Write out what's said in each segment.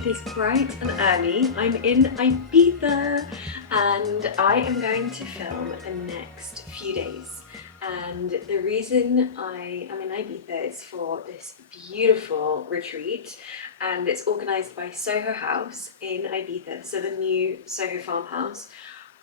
it is bright and early. I'm in Ibiza and I am going to film the next few days. And the reason I am in Ibiza is for this beautiful retreat, and it's organised by Soho House in Ibiza, so the new Soho Farmhouse,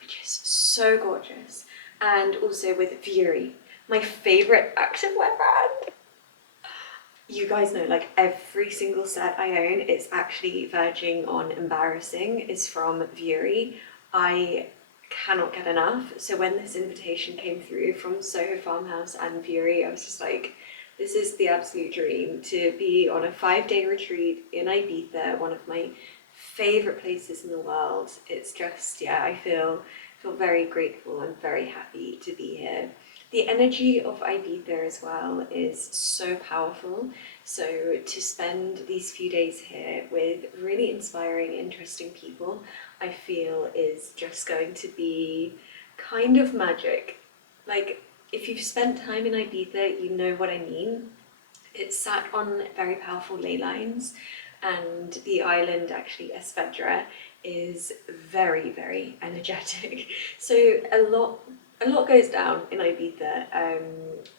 which is so gorgeous, and also with Vuori, my favourite activewear brand. You guys know, like, every single set I own, it's actually verging on embarrassing, is from Vuori. I cannot get enough. So when this invitation came through from Soho Farmhouse and Vuori, I was just like, this is the absolute dream, to be on a 5-day retreat in Ibiza, one of my favourite places in the world. It's just, yeah, I feel very grateful and very happy to be here. The energy of Ibiza as well is so powerful. So to spend these few days here with really inspiring, interesting people, I feel is just going to be kind of magic. Like, if you've spent time in Ibiza, you know what I mean. It's sat on very powerful ley lines, and the island, actually, Esvedra, is very, very energetic. So a lot goes down in Ibiza.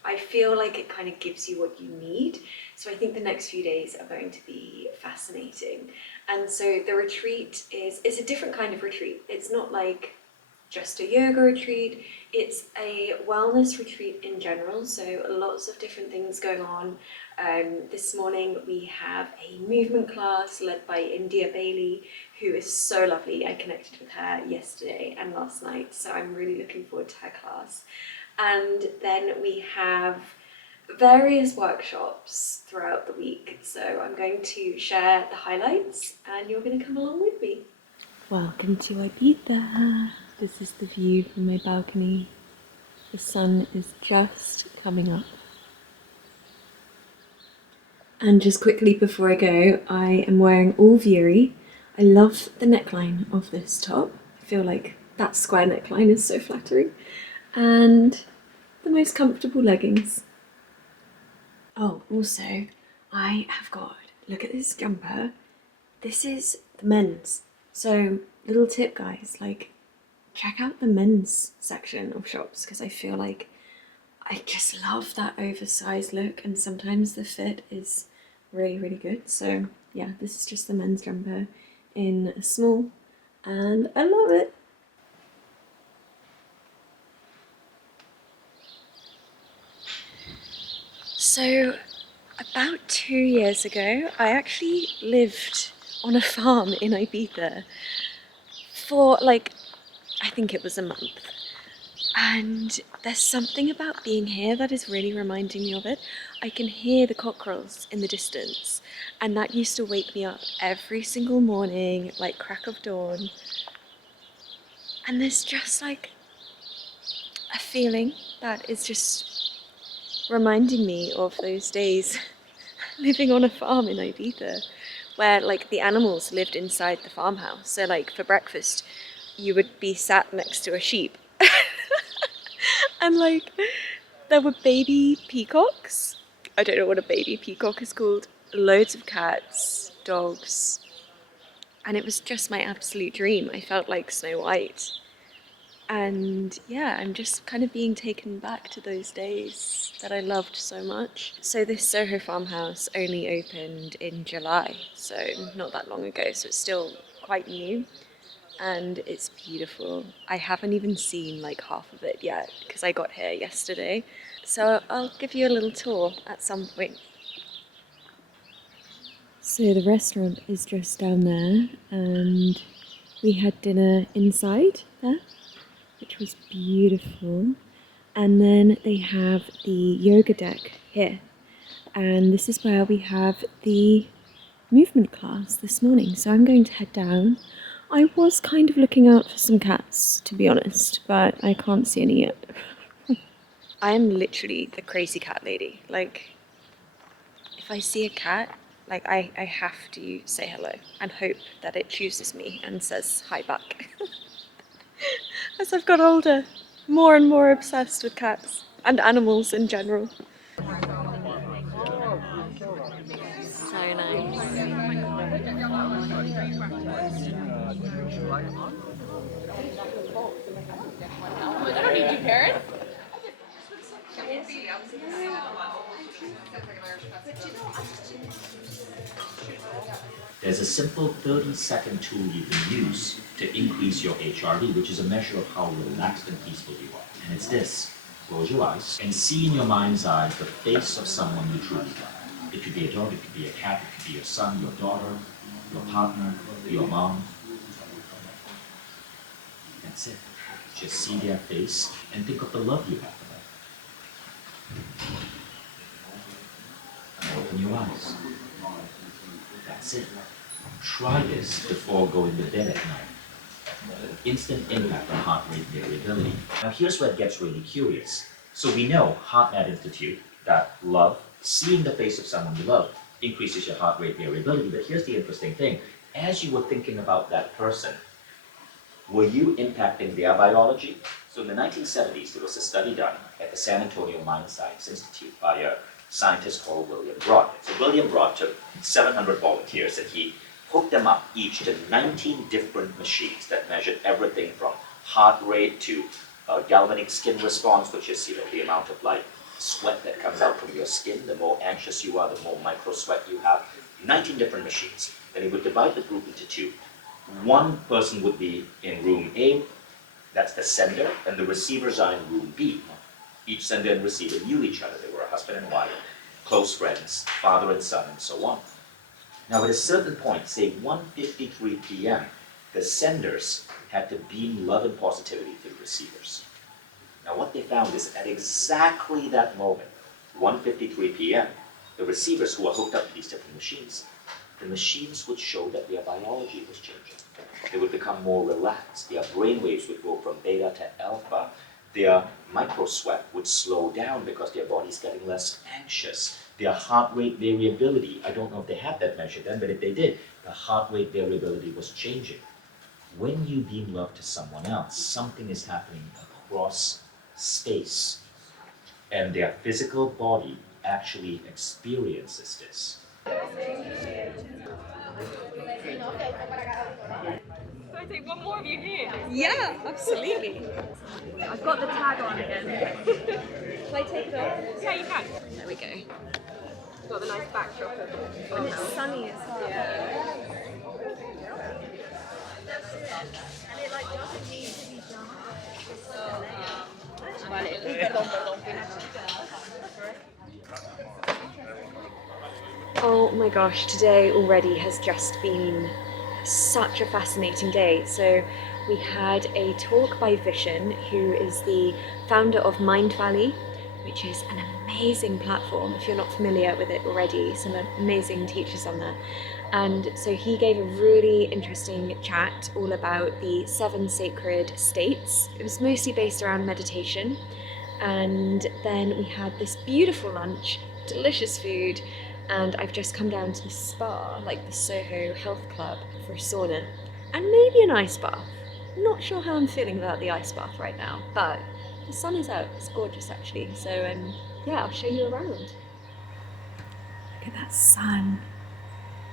I feel like it kind of gives you what you need. So I think the next few days are going to be fascinating. And so the retreat is a different kind of retreat. It's not like just a yoga retreat, it's a wellness retreat in general, so lots of different things going on. This morning we have a movement class led by India Bailey, who is so lovely. I connected with her yesterday and last night, so I'm really looking forward to her class. And then we have various workshops throughout the week, so I'm going to share the highlights and you're going to come along with me. Welcome to Ibiza. This is the view from my balcony. The sun is just coming up. And just quickly before I go, I am wearing all Vuori. I love the neckline of this top. I feel like that square neckline is so flattering. And the most comfortable leggings. Oh, also, I have got, look at this jumper. This is the men's. So, little tip, guys, like, check out the men's section of shops, because I feel like I just love that oversized look, and sometimes the fit is really, really good. So yeah, this is just the men's jumper in a small, and I love it. So about 2 years ago, I actually lived on a farm in Ibiza for, like, I think it was a month. And there's something about being here that is really reminding me of it. I can hear the cockerels in the distance, and that used to wake me up every single morning, like crack of dawn. And there's just like a feeling that is just reminding me of those days living on a farm in Ibiza, where like the animals lived inside the farmhouse. So like for breakfast, you would be sat next to a sheep. And like, there were baby peacocks. I don't know what a baby peacock is called. Loads of cats, dogs. And it was just my absolute dream. I felt like Snow White. And yeah, I'm just kind of being taken back to those days that I loved so much. So this Soho Farmhouse only opened in July, so not that long ago. So it's still quite new. And it's beautiful. I haven't even seen like half of it yet because I got here yesterday. So I'll give you a little tour at some point. So the restaurant is just down there, and we had dinner inside there, which was beautiful. And then they have the yoga deck here. And this is where we have the movement class this morning. So I'm going to head down. I was kind of looking out for some cats, to be honest, but I can't see any yet. I am literally the crazy cat lady. Like, if I see a cat, like I have to say hello and hope that it chooses me and says hi back. As I've got older, more and more obsessed with cats and animals in general. So nice. I don't need two parents. There's a simple 30-second tool you can use to increase your HRV, which is a measure of how relaxed and peaceful you are. And it's this. Close your eyes and see in your mind's eye the face of someone you truly love. It could be a dog, it could be a cat, it could be your son, your daughter, your partner, your mom. That's it. Just see their face and think of the love you have for them. And open your eyes. That's it. Try this before going to bed at night. Instant impact on heart rate variability. Now here's where it gets really curious. So we know, HeartMath Institute, that love, seeing the face of someone you love, increases your heart rate variability. But here's the interesting thing. As you were thinking about that person, were you impacting their biology? So in the 1970s, there was a study done at the San Antonio Mind Science Institute by a scientist called William Broad. So William Broad took 700 volunteers and he hooked them up each to 19 different machines that measured everything from heart rate to galvanic skin response, which is the amount of sweat that comes out from your skin. The more anxious you are, the more micro sweat you have. 19 different machines. Then he would divide the group into two. One person would be in room A, that's the sender, and the receivers are in room B. Each sender and receiver knew each other. They were a husband and wife, close friends, father and son, and so on. Now at a certain point, say 1:53 p.m., the senders had to beam love and positivity to the receivers. Now what they found is at exactly that moment, 1:53 p.m., the receivers who were hooked up to these different machines, the machines would show that their biology was changing. They would become more relaxed. Their brain waves would go from beta to alpha. Their micro sweat would slow down because their body's getting less anxious. Their heart rate variability, I don't know if they had that measure then, but if they did, the heart rate variability was changing. When you beam love to someone else, something is happening across space, and their physical body actually experiences this. So I take one more of you here. Yeah, absolutely. I've got the tag on again. Can I take it off? Yeah, you can. There we go. Got the nice backdrop of And it's sunny as well. yeah. Oh my gosh, today already has just been such a fascinating day. So we had a talk by Vishen, who is the founder of Mind Valley, which is an amazing platform. If you're not familiar with it already, some amazing teachers on there. And so he gave a really interesting chat all about the 7 sacred states. It was mostly based around meditation. And then we had this beautiful lunch, delicious food, and I've just come down to the spa, like the Soho Health Club, for a sauna and maybe an ice bath. Not sure how I'm feeling about the ice bath right now, but the sun is out. It's gorgeous actually. So yeah, I'll show you around. Look at that sun.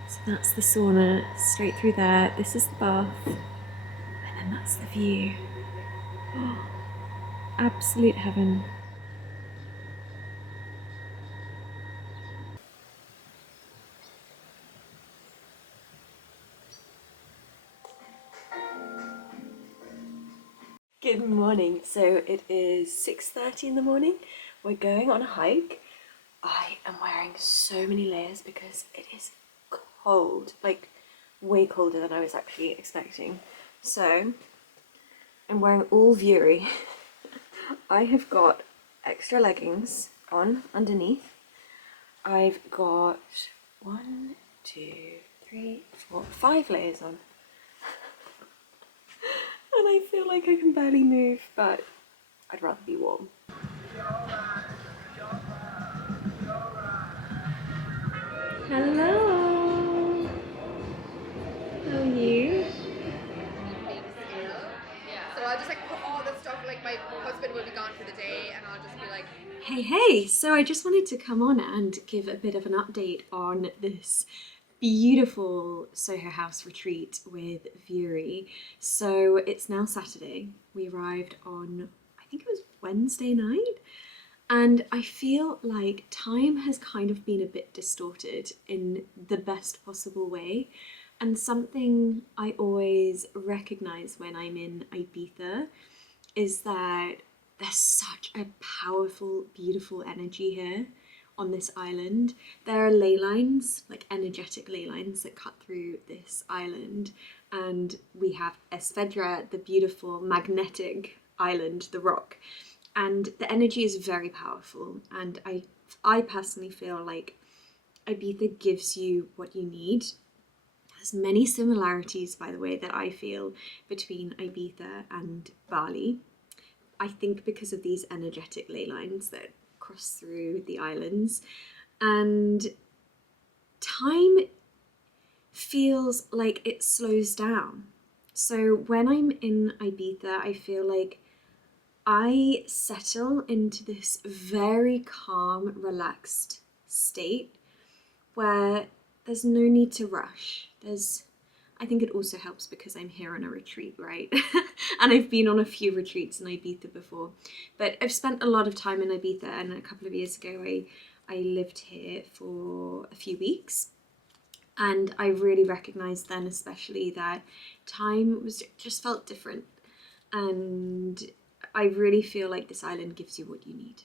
So that's the sauna, straight through there. This is the bath, and then that's the view. Oh, absolute heaven. Good morning. So it is 6:30 in the morning. We're going on a hike. I am wearing so many layers because it is cold, like way colder than I was actually expecting. So I'm wearing all Vuori. I have got extra leggings on underneath. I've got 1, 2, 3, 4, 5 layers on. And I feel like I can barely move, but I'd rather be warm. Hello! How are you? So I'll just put all the stuff, my husband will be gone for the day and I'll just be like, Hey, so I just wanted to come on and give a bit of an update on this beautiful Soho House retreat with Vuori. So it's now Saturday. We arrived on, I think it was Wednesday night. And I feel like time has kind of been a bit distorted in the best possible way. And something I always recognize when I'm in Ibiza is that there's such a powerful, beautiful energy here on this island. There are ley lines, like energetic ley lines that cut through this island. And we have Esvedra, the beautiful magnetic island, the rock. And the energy is very powerful, and I personally feel like Ibiza gives you what you need. There's many similarities, by the way, that I feel between Ibiza and Bali. I think because of these energetic ley lines that cross through the islands, and time feels like it slows down. So when I'm in Ibiza, I feel like I settle into this very calm, relaxed state where there's no need to rush. I think it also helps because I'm here on a retreat, right? And I've been on a few retreats in Ibiza before, but I've spent a lot of time in Ibiza, and a couple of years ago I lived here for a few weeks. And I really recognised then especially that time just felt different. And I really feel like this island gives you what you need.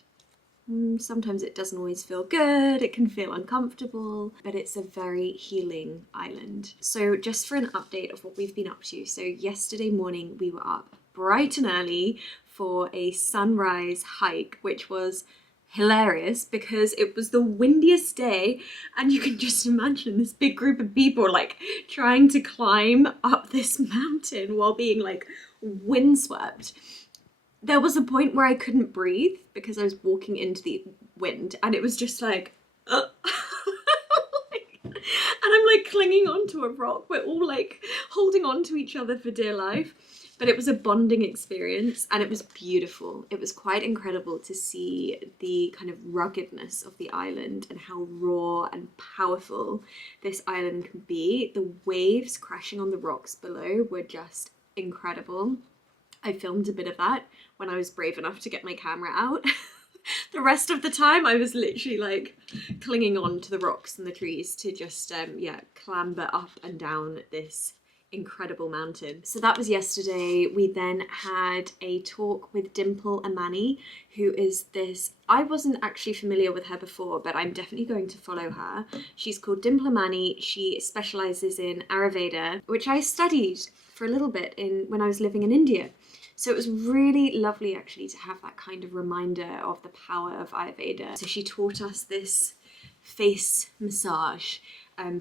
Sometimes it doesn't always feel good, it can feel uncomfortable, but it's a very healing island. So just for an update of what we've been up to. So yesterday morning we were up bright and early for a sunrise hike, which was hilarious because it was the windiest day, and you can just imagine this big group of people like trying to climb up this mountain while being like windswept. There was a point where I couldn't breathe because I was walking into the wind, and it was just like, and I'm like clinging onto a rock. We're all like holding on to each other for dear life. But it was a bonding experience, and it was beautiful. It was quite incredible to see the kind of ruggedness of the island and how raw and powerful this island can be. The waves crashing on the rocks below were just incredible. I filmed a bit of that when I was brave enough to get my camera out. The rest of the time I was literally like clinging on to the rocks and the trees to just clamber up and down this incredible mountain. So that was yesterday. We then had a talk with Dimple Amani, who is this, I wasn't actually familiar with her before, but I'm definitely going to follow her. She's called Dimple Amani. She specializes in Ayurveda, which I studied for a little bit when I was living in India. So it was really lovely actually to have that kind of reminder of the power of Ayurveda. So she taught us this face massage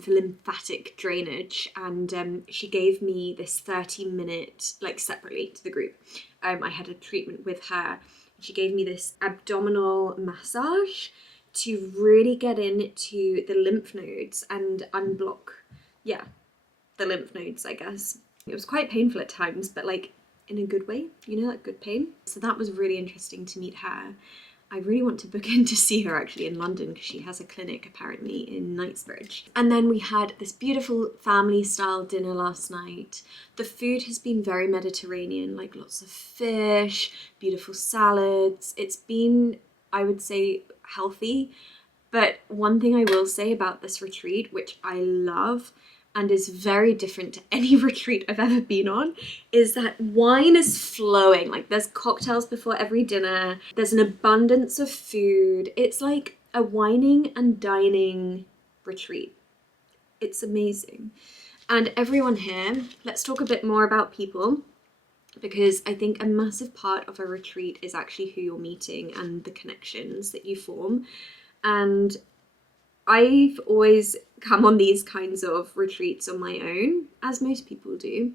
for lymphatic drainage, and she gave me this 30-minute, like separately to the group. I had a treatment with her. She gave me this abdominal massage to really get into the lymph nodes and unblock, the lymph nodes, I guess. It was quite painful at times, but like in a good way, you know, like good pain. So that was really interesting to meet her. I really want to book in to see her actually in London because she has a clinic apparently in Knightsbridge. And then we had this beautiful family style dinner last night. The food has been very Mediterranean, like lots of fish, beautiful salads. It's been, I would say, healthy. But one thing I will say about this retreat, which I love, and is very different to any retreat I've ever been on, is that wine is flowing. Like there's cocktails before every dinner. There's an abundance of food. It's like a wining and dining retreat. It's amazing. And everyone here, let's talk a bit more about people, because I think a massive part of a retreat is actually who you're meeting and the connections that you form. And I've always come on these kinds of retreats on my own, as most people do.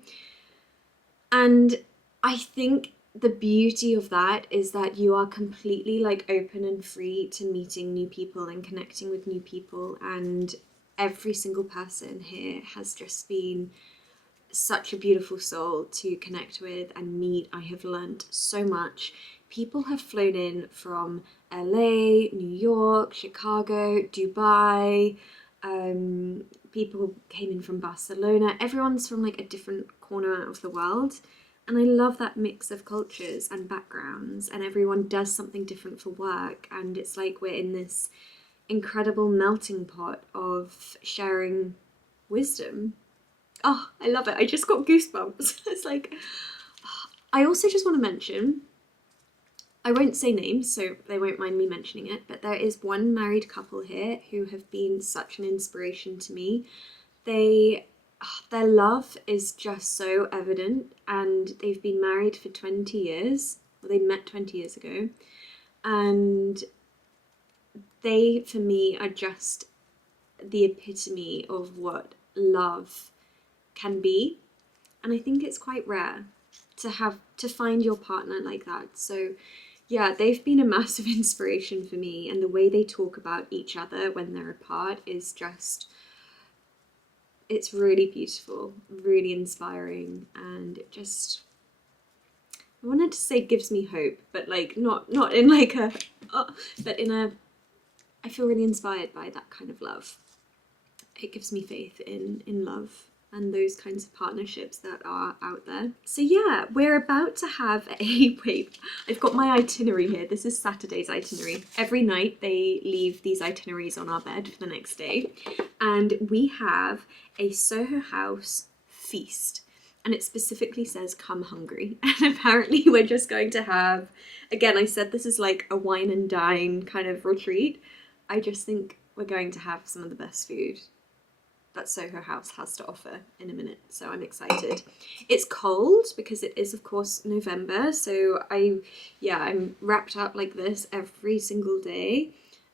And I think the beauty of that is that you are completely like open and free to meeting new people and connecting with new people. And every single person here has just been such a beautiful soul to connect with and meet. I have learned so much. People have flown in from LA, New York, Chicago, Dubai, People came in from Barcelona. Everyone's from like a different corner of the world. And I love that mix of cultures and backgrounds, and everyone does something different for work. And it's like we're in this incredible melting pot of sharing wisdom. Oh, I love it. I just got goosebumps. It's like, I also just want to mention, I won't say names, so they won't mind me mentioning it, but there is one married couple here who have been such an inspiration to me. Their love is just so evident, and they've been married for 20 years. Well, they met 20 years ago, and they, for me, are just the epitome of what love can be. And I think it's quite rare to find your partner like that. So yeah, they've been a massive inspiration for me, and the way they talk about each other when they're apart is just, it's really beautiful, really inspiring, and it just, I wanted to say gives me hope, but like not in like a, but in a, I feel really inspired by that kind of love. It gives me faith in love and those kinds of partnerships that are out there. So yeah, we're about to have wait, I've got my itinerary here. This is Saturday's itinerary. Every night they leave these itineraries on our bed for the next day. And we have a Soho House feast. And it specifically says, come hungry. And apparently we're just going to have, again, I said this is like a wine and dine kind of retreat. I just think we're going to have some of the best food that Soho House has to offer in a minute, so I'm excited. It's cold because it is of course November, so I'm wrapped up like this every single day,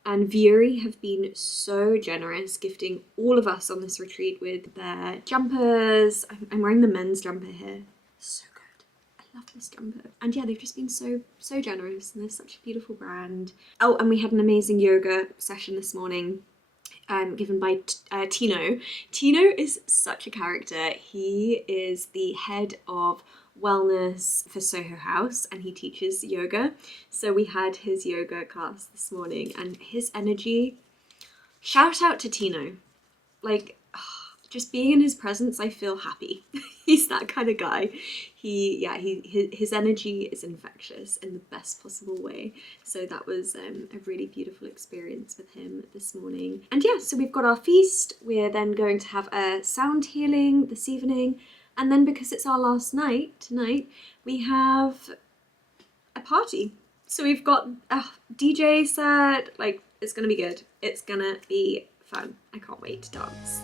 and Vuori have been so generous, gifting all of us on this retreat with their jumpers. I'm wearing the men's jumper here. So good. I love this jumper. And yeah, they've just been so generous, and they're such a beautiful brand. Oh, and we had an amazing yoga session this morning, given by Tino. Tino is such a character. He is the head of wellness for Soho House, and he teaches yoga. So we had his yoga class this morning, and his energy, shout out to Tino. Like, just being in his presence, I feel happy. He's that kind of guy. His energy is infectious in the best possible way. So that was a really beautiful experience with him this morning. And yeah, so we've got our feast. We're then going to have a sound healing this evening. And then because it's our last night tonight, we have a party. So we've got a DJ set. Like, it's gonna be good. It's gonna be fun. I can't wait to dance.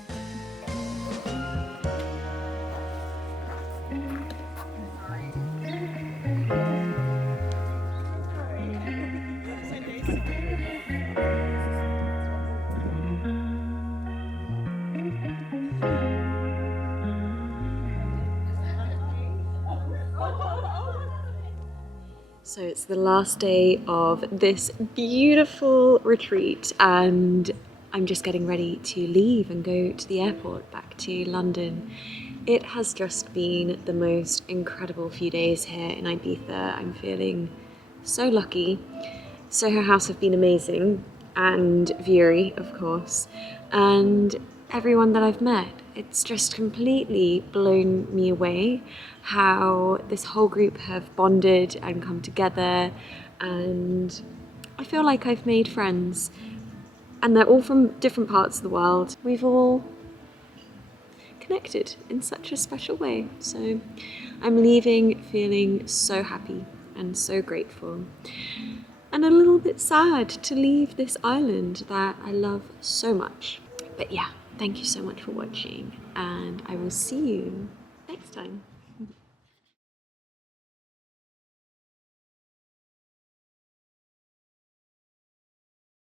So it's the last day of this beautiful retreat, and I'm just getting ready to leave and go to the airport back to London. It has just been the most incredible few days here in Ibiza. I'm feeling so lucky. Soho House have been amazing, and Vuori, of course, and everyone that I've met. It's just completely blown me away how this whole group have bonded and come together, and I feel like I've made friends, and they're all from different parts of the world. We've all connected in such a special way. So I'm leaving feeling so happy and so grateful, and a little bit sad to leave this island that I love so much. But yeah, thank you so much for watching, and I will see you next time.